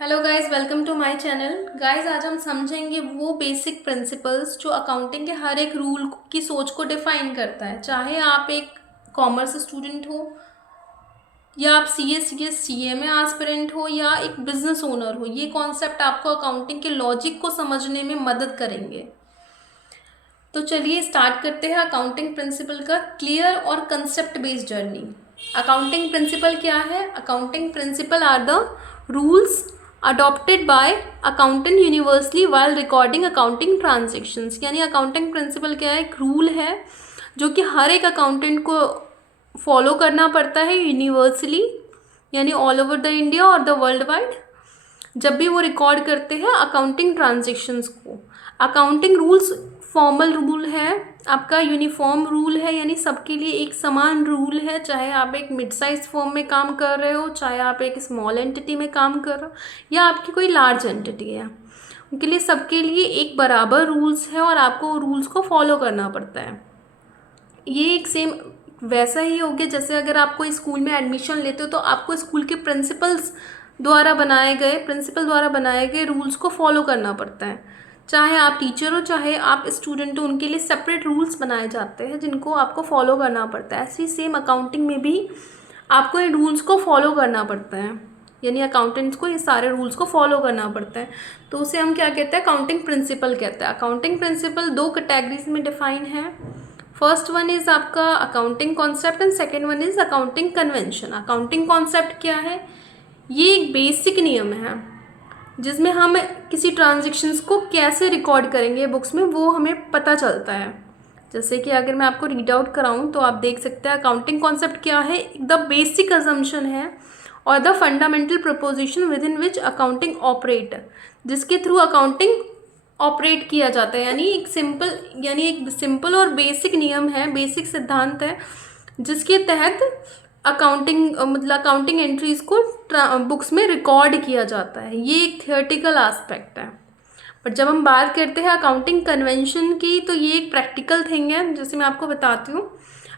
Hello guys, welcome to my channel. Guys, आज हम समझेंगे वो बेसिक प्रिंसिपल्स जो अकाउंटिंग के हर एक रूल की सोच को डिफाइन करता है। चाहे आप एक कॉमर्स स्टूडेंट हो, या आप सीए में एस्पिरेंट हो, या एक बिजनेस ओनर हो, ये कॉन्सेप्ट आपको अकाउंटिंग के लॉजिक को समझने में मदद करेंगे। तो चलिए स्टार्ट करते हैं अकाउंटिंग प्रिंसिपल का क्लियर और concept based journey. Accounting principle क्या है? Accounting principle are the rules adopted by accountant universally while recording accounting transactions. यानी अकाउंटिंग प्रिंसिपल क्या है? एक रूल है जो कि हर एक अकाउंटेंट को फॉलो करना पड़ता है यूनिवर्सली, यानी ऑल ओवर द इंडिया और द वर्ल्ड वाइड, जब भी वो रिकॉर्ड करते हैं अकाउंटिंग ट्रांजेक्शन्स को। अकाउंटिंग रूल्स फॉर्मल रूल है, आपका यूनिफॉर्म रूल है, यानी सबके लिए एक समान रूल है। चाहे आप एक मिड साइज फर्म में काम कर रहे हो, चाहे आप एक स्मॉल एंटिटी में काम कर रहे हो, या आपकी कोई लार्ज एंटिटी है, उनके लिए सबके लिए एक बराबर रूल्स है और आपको रूल्स को फॉलो करना पड़ता है। ये एक सेम वैसा ही हो गया जैसे अगर आप कोई स्कूल में एडमिशन लेते हो तो आपको स्कूल के प्रिंसिपल द्वारा बनाए गए रूल्स को फॉलो करना पड़ता है। चाहे आप टीचर हो, चाहे आप स्टूडेंट हो, उनके लिए सेपरेट रूल्स बनाए जाते हैं जिनको आपको फॉलो करना पड़ता है। ऐसी सेम अकाउंटिंग में भी आपको इन रूल्स को फॉलो करना पड़ता है, यानी अकाउंटेंट्स को ये सारे रूल्स को फॉलो करना पड़ता है। तो उसे हम क्या कहते हैं? अकाउंटिंग प्रिंसिपल कहते हैं। अकाउंटिंग प्रिंसिपल दो कैटेगरीज में डिफाइन है। फर्स्ट वन इज आपका accounting concept and second one is accounting convention. Accounting concept क्या है? ये एक बेसिक नियम है जिसमें हम किसी ट्रांजेक्शन्स को कैसे रिकॉर्ड करेंगे बुक्स में, वो हमें पता चलता है। जैसे कि अगर मैं आपको रीड आउट कराऊँ तो आप देख सकते हैं अकाउंटिंग कॉन्सेप्ट क्या है। द बेसिक अजम्पशन है और the fundamental preposition with in which accounting operate, जिसके थ्रू अकाउंटिंग ऑपरेट किया जाता है। यानी एक सिंपल और बेसिक नियम है, बेसिक सिद्धांत है जिसके तहत अकाउंटिंग एंट्रीज को बुक्स में रिकॉर्ड किया जाता है। ये एक थियोरेटिकल एस्पेक्ट है। पर जब हम बात करते हैं अकाउंटिंग कन्वेंशन की, तो ये एक प्रैक्टिकल थिंग है। जैसे मैं आपको बताती हूँ,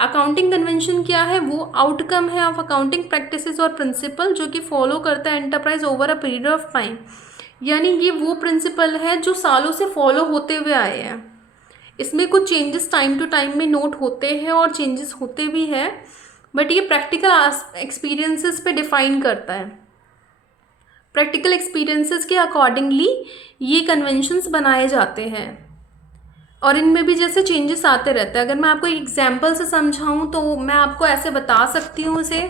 अकाउंटिंग कन्वेंशन क्या है? वो आउटकम है ऑफ अकाउंटिंग प्रैक्टिसेस और प्रिंसिपल जो कि फॉलो करता है enterprise over a period of time. यानी ये वो प्रिंसिपल है जो सालों से फॉलो होते हुए आए हैं। इसमें कुछ चेंजेस टाइम टू टाइम में नोट होते हैं और चेंजेस होते भी हैं, बट ये प्रैक्टिकल एक्सपीरियंसेस पे डिफाइन करता है। प्रैक्टिकल एक्सपीरियंसेस के अकॉर्डिंगली ये कन्वेंशंस बनाए जाते हैं और इनमें भी जैसे चेंजेस आते रहते हैं। अगर मैं आपको एक एग्जांपल से समझाऊं तो मैं आपको ऐसे बता सकती हूँ इसे।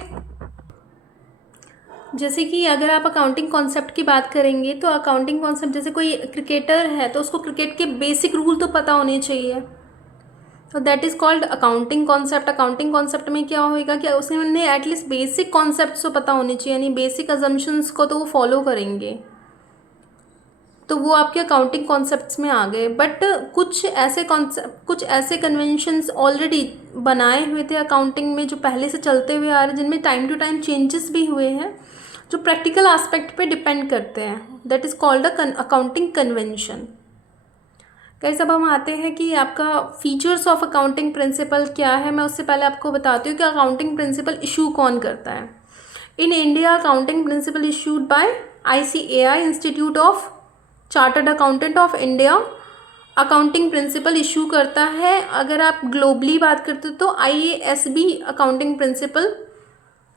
जैसे कि अगर आप अकाउंटिंग कॉन्सेप्ट की बात करेंगे तो अकाउंटिंग कॉन्सेप्ट, जैसे कोई क्रिकेटर है तो उसको क्रिकेट के बेसिक रूल तो पता होने चाहिए, तो that is called accounting concept. Accounting concept में क्या होएगा कि उसने एटलीस्ट बेसिक कॉन्सेप्ट तो पता होने चाहिए, यानी बेसिक अजम्पशंस को तो वो फॉलो करेंगे, तो वो आपके अकाउंटिंग कॉन्सेप्ट्स में आ गए। बट कुछ ऐसे कन्वेंशंस ऑलरेडी बनाए हुए थे अकाउंटिंग में जो पहले से चलते हुए आ रहे हैं, जिनमें टाइम टू टाइम चेंजेस भी हुए हैं जो प्रैक्टिकल एस्पेक्ट पे डिपेंड करते हैं। That is called accounting convention. Guys, अब हम आते हैं कि आपका फीचर्स ऑफ अकाउंटिंग प्रिंसिपल क्या है। मैं उससे पहले आपको बताती हूँ कि अकाउंटिंग प्रिंसिपल इशू कौन करता है। In India accounting principle issued by ICAI, institute of chartered accountant of India, accounting principle issue करता है। अगर आप ग्लोबली बात करते हो तो IASB अकाउंटिंग प्रिंसिपल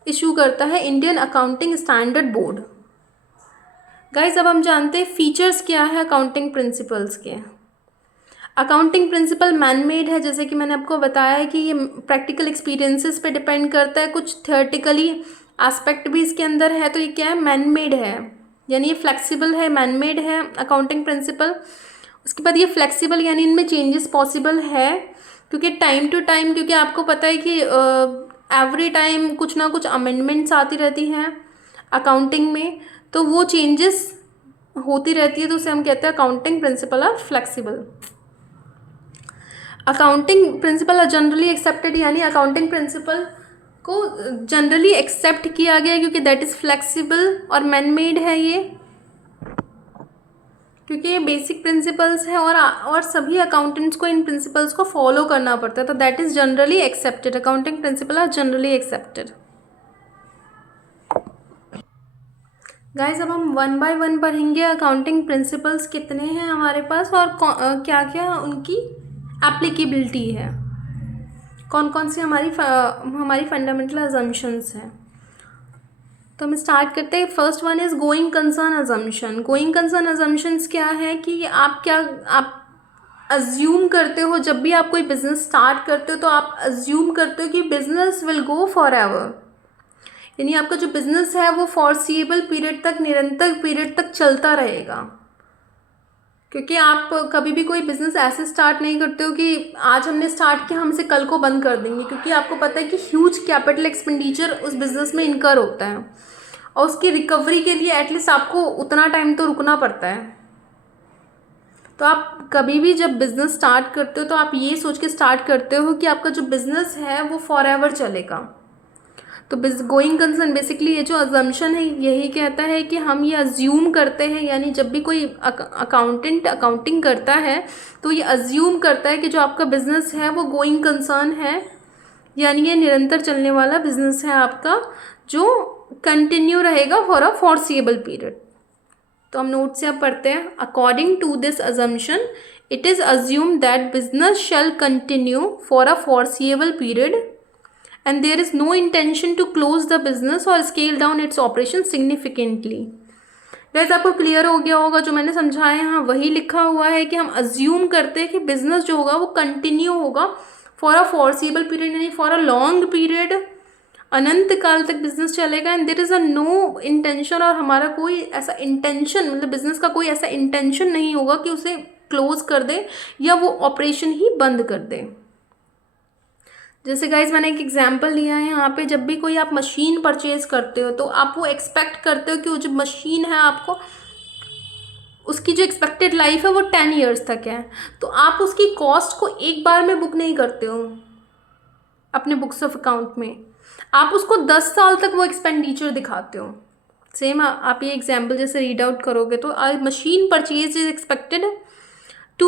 इशू करता है, Indian accounting standard board. Guys, अब हम जानते हैं फीचर्स क्या है अकाउंटिंग प्रिंसिपल्स के। अकाउंटिंग प्रिंसिपल मैन मेड है, जैसे कि मैंने आपको बताया है कि ये प्रैक्टिकल एक्सपीरियंसेस पे डिपेंड करता है, कुछ थियोरेटिकली एस्पेक्ट भी इसके अंदर है। तो ये क्या है? मैन मेड है, यानी ये फ्लेक्सिबल है, मैन मेड है अकाउंटिंग प्रिंसिपल। उसके बाद ये फ्लेक्सिबल, यानी इनमें चेंजेस पॉसिबल है क्योंकि टाइम टू टाइम, क्योंकि आपको पता है कि एवरी टाइम कुछ ना कुछ अमेंडमेंट्स आती रहती हैं अकाउंटिंग में, तो वो चेंजेस होती रहती है, तो उसे हम कहते हैं accounting principle are flexible. Accounting principle are generally accepted, यानी अकाउंटिंग प्रिंसिपल को जनरली एक्सेप्ट किया गया क्योंकि दैट इज़ फ्लेक्सिबल और मैन मेड है ये, क्योंकि ये बेसिक प्रिंसिपल्स हैं और सभी अकाउंटेंट्स को इन प्रिंसिपल्स को फॉलो करना पड़ता है, तो that is generally accepted. Accounting principle are generally accepted. Guys अब हम वन बाय वन पढ़ेंगे अकाउंटिंग प्रिंसिपल्स कितने हैं हमारे पास और क्या क्या उनकी एप्लीकेबिलिटी है, कौन कौन सी हमारी फंडामेंटल अजम्पशंस हैं। तो हम स्टार्ट करते हैं। First one is going concern assumption. Going concern assumptions क्या है कि आप अज्यूम करते हो, जब भी आप कोई बिजनेस स्टार्ट करते हो तो आप अज्यूम करते हो कि business will go for ever, यानी आपका जो बिजनेस है वो फॉरसीएबल पीरियड तक, निरंतर पीरियड तक चलता रहेगा। क्योंकि आप कभी भी कोई बिजनेस ऐसे स्टार्ट नहीं करते हो कि आज हमने स्टार्ट किया हम इसे कल को बंद कर देंगे, क्योंकि आपको पता है कि ह्यूज कैपिटल एक्सपेंडिचर उस बिज़नेस में इनकर होता है और उसकी रिकवरी के लिए एटलीस्ट आपको उतना टाइम तो रुकना पड़ता है। तो आप कभी भी जब बिज़नेस स्टार्ट करते हो तो आप ये सोच के स्टार्ट करते हो कि आपका जो बिज़नेस है वो फॉर एवर चलेगा। तो गोइंग कंसर्न बेसिकली ये जो अजम्पशन है यही कहता है कि हम ये अज्यूम करते हैं, यानी जब भी कोई अकाउंटेंट अकाउंटिंग करता है तो ये अज्यूम करता है कि जो आपका बिज़नेस है वो गोइंग कंसर्न है, यानी ये निरंतर चलने वाला बिजनेस है आपका, जो कंटिन्यू रहेगा फॉर अ फॉरसीएबल पीरियड। तो हम नोट से अब पढ़ते हैं। According to this assumption it is assume that business shall continue for a foreseeable period and there is no intention to close the business or scale down its operation significantly। Guys आपको clear हो गया होगा जो मैंने समझाया, यहाँ वही लिखा हुआ है कि हम अज्यूम करते हैं कि बिजनेस जो होगा वो कंटिन्यू होगा फॉर अ फॉरसीएबल पीरियड, यानी फॉर अ लॉन्ग पीरियड, अनंत काल तक बिजनेस चलेगा। And there is a no intention, और हमारा कोई ऐसा इंटेंशन, मतलब बिजनेस का कोई ऐसा इंटेंशन नहीं होगा कि उसे क्लोज कर दे या वो ऑपरेशन ही बंद कर दे। जैसे गाइज मैंने एक एग्जांपल लिया है यहाँ पे, जब भी कोई आप मशीन परचेज करते हो तो आप वो एक्सपेक्ट करते हो कि वो जो मशीन है आपको उसकी जो एक्सपेक्टेड लाइफ है वो 10 ईयर्स तक है, तो आप उसकी कॉस्ट को एक बार में बुक नहीं करते हो अपने बुक्स ऑफ अकाउंट में, आप उसको 10 साल तक वो एक्सपेंडिचर दिखाते हो। सेम आप ये एग्जाम्पल जैसे रीड आउट करोगे तो machine purchase is expected to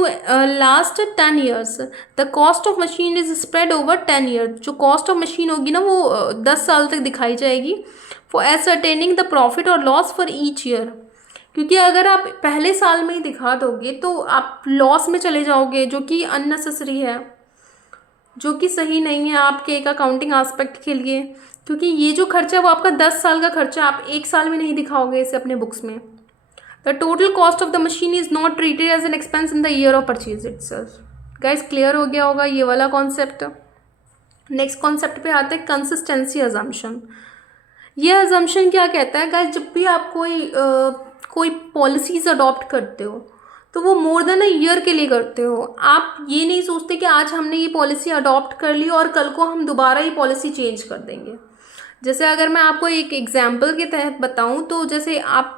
last 10 years, the cost of machine is spread over 10 years। जो cost of machine होगी ना वो 10 साल तक दिखाई जाएगी। for ascertaining the profit or loss for each year, क्योंकि अगर आप पहले साल में ही दिखा दोगे तो आप लॉस में चले जाओगे, जो कि अननेसेसरी है, जो कि सही नहीं है आपके एक अकाउंटिंग एस्पेक्ट के लिए, क्योंकि ये जो खर्चा है वो आपका 10 साल का खर्चा, आप एक साल में नहीं दिखाओगे इसे अपने बुक्स में। The total cost of the machine is not treated as an expense in the year of purchase itself। Guys clear हो गया होगा ये वाला कॉन्सेप्ट। नेक्स्ट कॉन्सेप्ट पे आते हैं कंसिस्टेंसी अजम्पशन। ये अजम्पशन क्या कहता है गाइस, जब भी आप कोई पॉलिसीज अडॉप्ट करते हो तो वो मोर देन अ ईयर के लिए करते हो। आप ये नहीं सोचते कि आज हमने ये पॉलिसी अडॉप्ट कर ली और कल को हम दोबारा ये पॉलिसी चेंज कर देंगे। जैसे अगर मैं आपको एक एग्जाम्पल के तहत बताऊँ तो जैसे आप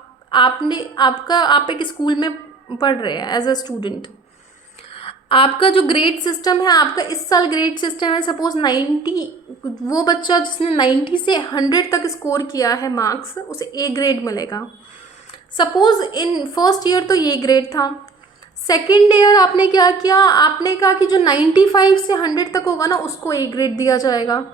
एक स्कूल में पढ़ रहे हैं एज अ स्टूडेंट, आपका जो ग्रेड सिस्टम है, आपका इस साल ग्रेड सिस्टम है सपोज 90, वो बच्चा जिसने 90 से 100 तक स्कोर किया है मार्क्स, उसे ए ग्रेड मिलेगा। सपोज इन फर्स्ट ईयर तो ये ग्रेड था, सेकेंड ईयर आपने क्या किया, आपने कहा कि जो 95 से 100 तक होगा ना उसको ए ग्रेड दिया जाएगा।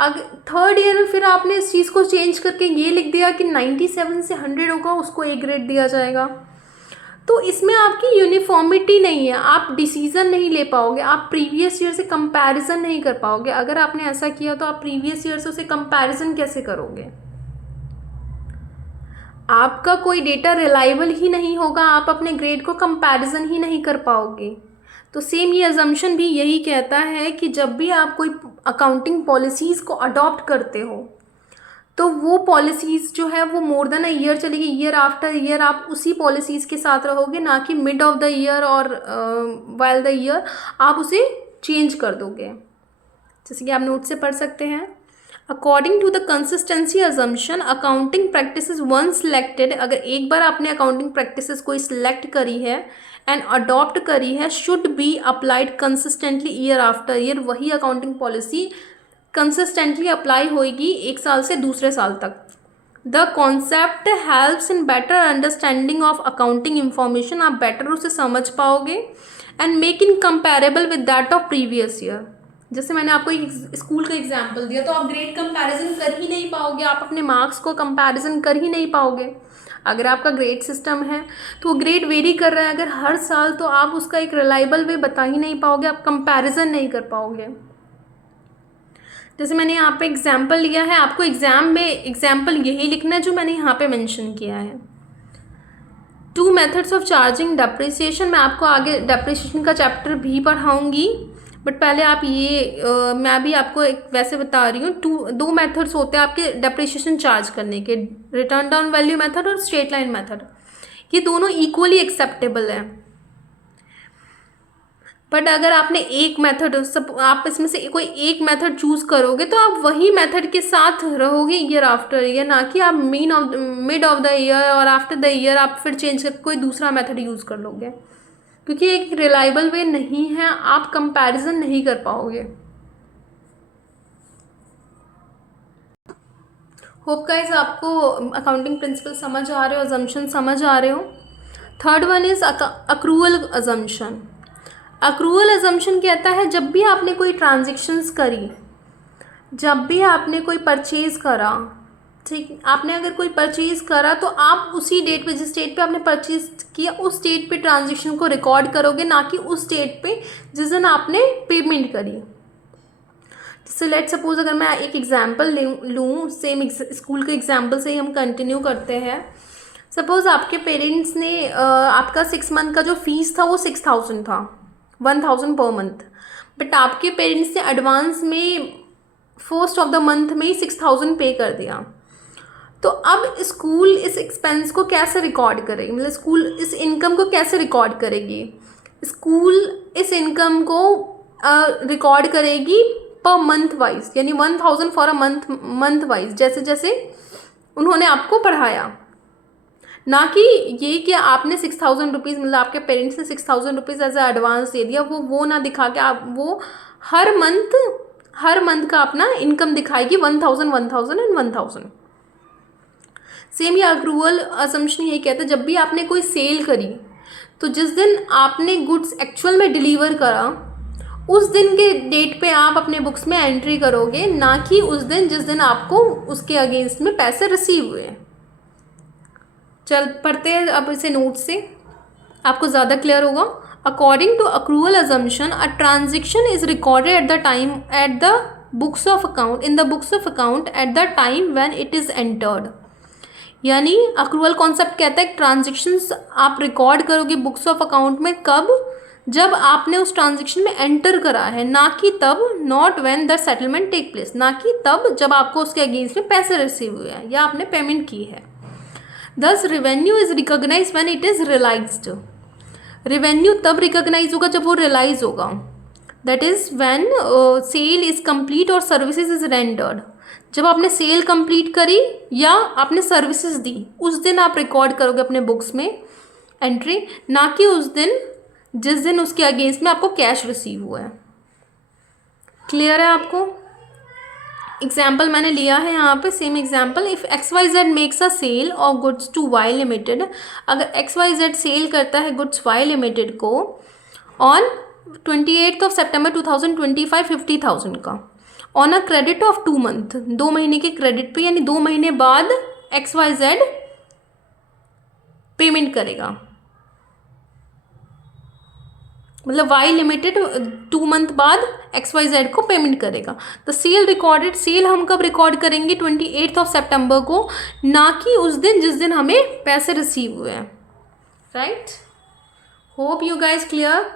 अगर थर्ड ईयर में फिर आपने इस चीज़ को चेंज करके ये लिख दिया कि 97 से 100 होगा उसको ए ग्रेड दिया जाएगा। तो इसमें आपकी यूनिफॉर्मिटी नहीं है, आप डिसीज़न नहीं ले पाओगे, आप प्रीवियस ईयर से कंपैरिजन नहीं कर पाओगे। अगर आपने ऐसा किया तो आप प्रीवियस ईयर से उसे कंपैरिजन कैसे करोगे, आपका कोई डेटा रिलायबल ही नहीं होगा, आप अपने ग्रेड को कंपैरिजन ही नहीं कर पाओगे। तो सेम ये अजम्पशन भी यही कहता है कि जब भी आप कोई अकाउंटिंग पॉलिसीज़ को अडॉप्ट करते हो तो वो पॉलिसीज़ जो है वो मोर देन अ ईयर चलेगी, ईयर आफ्टर ईयर आप उसी पॉलिसीज़ के साथ रहोगे, ना कि मिड ऑफ द ईयर और वाइल द ईयर आप उसे चेंज कर दोगे। जैसे कि आप नोट से पढ़ सकते हैं, according to the consistency assumption accounting practices one selected, अगर एक बार आपने अकाउंटिंग प्रैक्टिसेस कोई सिलेक्ट करी है एंड अडॉप्ट करी है, should be applied consistently year after year, वही अकाउंटिंग पॉलिसी कंसिस्टेंटली अप्लाई होएगी एक साल से दूसरे साल तक। The concept helps in better understanding of accounting information, आप बेटर उसे समझ पाओगे, and make in comparable with that of previous year, जैसे मैंने आपको एक स्कूल का एग्जांपल दिया, तो आप ग्रेड कंपैरिजन कर ही नहीं पाओगे, आप अपने मार्क्स को कंपैरिजन कर ही नहीं पाओगे। अगर आपका ग्रेड सिस्टम है तो वो ग्रेड वेरी कर रहा है अगर हर साल, तो आप उसका एक रिलायबल वे बता ही नहीं पाओगे, आप कंपैरिजन नहीं कर पाओगे। जैसे मैंने यहाँ पे एग्जाम्पल लिया है, आपको एग्जाम में एग्जाम्पल यही लिखना है जो मैंने यहाँ पे मेंशन किया है। 2 मेथड्स ऑफ चार्जिंग डेप्रिसिएशन, मैं आपको आगे डेप्रिसिएशन का चैप्टर भी पढ़ाऊँगी, बट पहले आप ये मैं भी आपको एक वैसे बता रही हूँ। 2 मेथड्स होते हैं आपके डेप्रिसिएशन चार्ज करने के, रिटर्न डाउन वैल्यू मेथड और स्ट्रेट लाइन मेथड। ये दोनों इक्वली एक्सेप्टेबल है, बट अगर आपने एक मेथड, सब आप इसमें से कोई एक मेथड चूज करोगे तो आप वही मेथड के साथ रहोगे ईयर आफ्टर ईयर, ना कि आप मिड ऑफ द ईयर और आफ्टर द ईयर आप फिर चेंज कर कोई दूसरा मेथड यूज़ कर लोगे, क्योंकि एक रिलायबल वे नहीं है, आप कंपैरिजन नहीं कर पाओगे। होप गाइस आपको अकाउंटिंग प्रिंसिपल समझ आ रहे हो, अजम्पशन समझ आ रहे हो। Third one is accrual assumption. Accrual assumption कहता है जब भी आपने कोई ट्रांजेक्शन्स करी, जब भी आपने कोई परचेज़ करा, ठीक, आपने अगर कोई परचेज़ करा तो आप उसी डेट पे, जिस डेट पे आपने परचेज़ किया उस डेट पे ट्रांजेक्शन को रिकॉर्ड करोगे, ना कि उस डेट पे जिस दिन आपने पेमेंट करी। जैसे लेट सपोज अगर मैं एक एग्जांपल लूँ, सेम स्कूल के एग्जांपल से ही हम कंटिन्यू करते हैं। सपोज़ आपके पेरेंट्स ने आपका 6 मंथ का जो फीस था वो 6000 था, 1000 पर मंथ, बट आपके पेरेंट्स ने एडवांस में फर्स्ट ऑफ द मंथ में ही 6000 पे कर दिया। तो अब स्कूल इस एक्सपेंस को कैसे रिकॉर्ड करेगी, मतलब स्कूल इस इनकम को कैसे रिकॉर्ड करेगी? स्कूल इस इनकम को रिकॉर्ड करेगी पर मंथ वाइज, यानी 1000 फॉर अ मंथ वाइज, जैसे जैसे उन्होंने आपको पढ़ाया, ना कि ये कि आपने 6000 रुपीज़, मतलब आपके पेरेंट्स ने 6000 रुपीज़ एज ए एडवांस दे दिया, वो ना दिखा के आप वो हर मंथ का अपना इनकम दिखाएगी 1000 1000 एंड 1000। सेम ये अक्रूवल असम्पशन यही कहता है, जब भी आपने कोई सेल करी तो जिस दिन आपने गुड्स एक्चुअल में डिलीवर करा उस दिन के डेट पे आप अपने बुक्स में एंट्री करोगे, ना कि उस दिन जिस दिन आपको उसके अगेंस्ट में पैसे रिसीव हुए। चल पढ़ते हैं अब इसे नोट से, आपको ज़्यादा क्लियर होगा। According to accrual assumption a transaction is recorded at the time at the books of account in the books of account at the time when it is entered. यानी अक्रूवल कॉन्सेप्ट कहता है transactions आप record करोगे books of account में कब? जब आपने उस ट्रांजेक्शन में एंटर करा है, ना कि तब, not when the settlement take place, ना कि तब जब आपको उसके अगेंस्ट में पैसे रिसीव हुए हैं या आपने पेमेंट की है। Thus revenue is recognise when it is realised. Revenue तब रिकॉग्नाइज होगा जब वो रियलाइज होगा, that is when sale is complete और सर्विसेज इज रेंडर्ड। जब आपने सेल कंप्लीट करी या आपने सर्विसेज दी, उस दिन आप रिकॉर्ड करोगे अपने बुक्स में एंट्री, ना कि उस दिन जिस दिन उसके अगेंस्ट में आपको कैश रिसीव हुआ है। क्लियर है आपको? एग्जाम्पल मैंने लिया है यहाँ पे, same example, if XYZ makes a sale of goods to Y limited. अगर XYZ सेल करता है गुड्स वाई लिमिटेड को ऑन 28 सितंबर 2025 50,000 का, on a credit of 2 month, 2 महीने के क्रेडिट पे, यानी 2 महीने बाद XYZ पेमेंट करेगा, मतलब वाई लिमिटेड 2 मंथ बाद XYZ को पेमेंट करेगा। तो सेल रिकॉर्डेड, सेल हम कब रिकॉर्ड करेंगे? 28 सितंबर को, ना कि उस दिन जिस दिन हमें पैसे रिसीव हुए हैं। Right? Hope you guys clear.